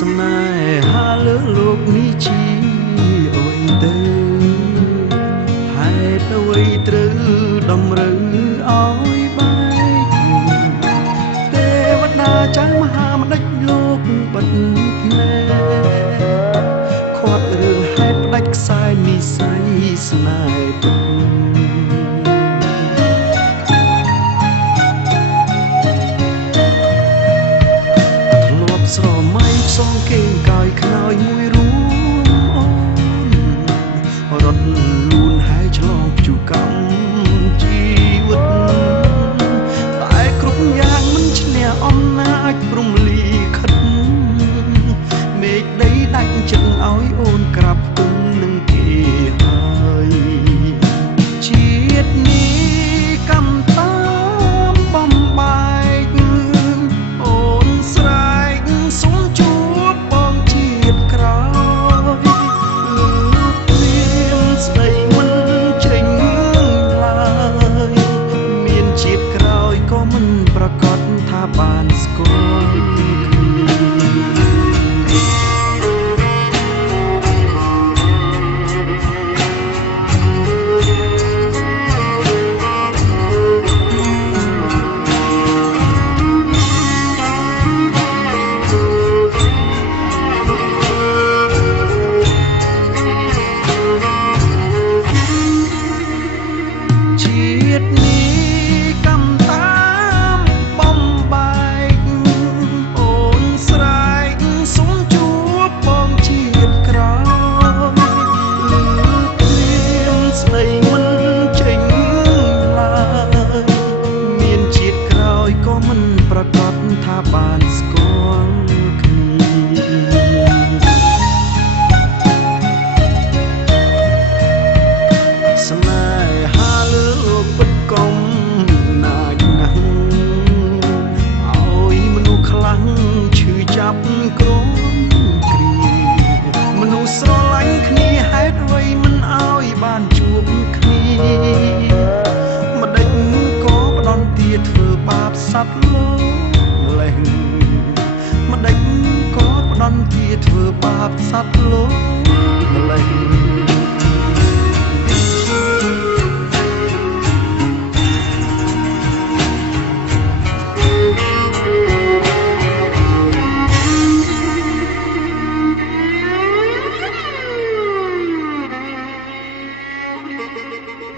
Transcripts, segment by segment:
ស្នេហាលើលោកនេះជាអ្វីទៅហេតុអ្វីត្រូវតម្រូវឲ្យបែកទេវតាចៅមហាម្ដេចលោកបិទភ្នែកខាត់រឿងហេតុផ្ដាច់ខ្សែនិស័យស្នេហ៍ពិតស្រមៃផ្សងគេងកាយខ្នើយមួយរួមអូនរត់លូនហើយឆ្លងព្យុះកម្មជីវិតតែគ្រប់យ៉ាងមិនឈ្នះអំណាចព្រំលីខិតមេឃដីដាច់ចិត្តឲ្យអូនក្រាបទុំនឹងគេហើយជាតិនេះកម្មតាមបំបែកអូនស្រែកសុំជួបបងជាតិក្រោយលើព្រៀងស្ដីមិនចេញឡើយមានជាតិក្រោយក៏មិនប្រកាសថាបានស្គាល់ជាតិនេះកម្មតាមបំបែកអូនស្រែកសុំជួបបងជាតិក្រោយលើព្រៀងស្ដីមិនចេញឡើយមានជាតិក្រោយក៏មិនប្រកាសថាបានស្គាល់គ្នាស្នេហាលើលោកពិតកុំណាចណាស់ឲ្យមនុស្សខ្លាំងឈឺចាប់ក្រំគ្រាមនុស្សស្រឡាញ់គ្នាហេតុអ្វីមិនឲ្យបានជួបគ្នាម្ដេចក៏ផ្ដន់ទាធ្វើបាបសត្វលោកម្លេះម្ដេចក៏ផ្ដន់ទាធ្វើបាបសត្វលោកម្លេះ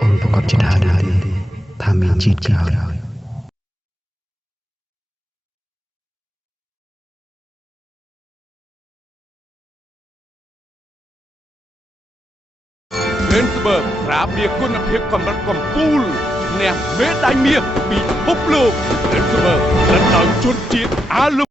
អូនប្រកាសជាថាមានជាតិក្រោយLensberg ប្រាប់វាគុណភាពកម្រិតកំពូលអ្នកមេដាយមាសពីពិភពលោក Lensberg រត់ដោយជនជាតិអាល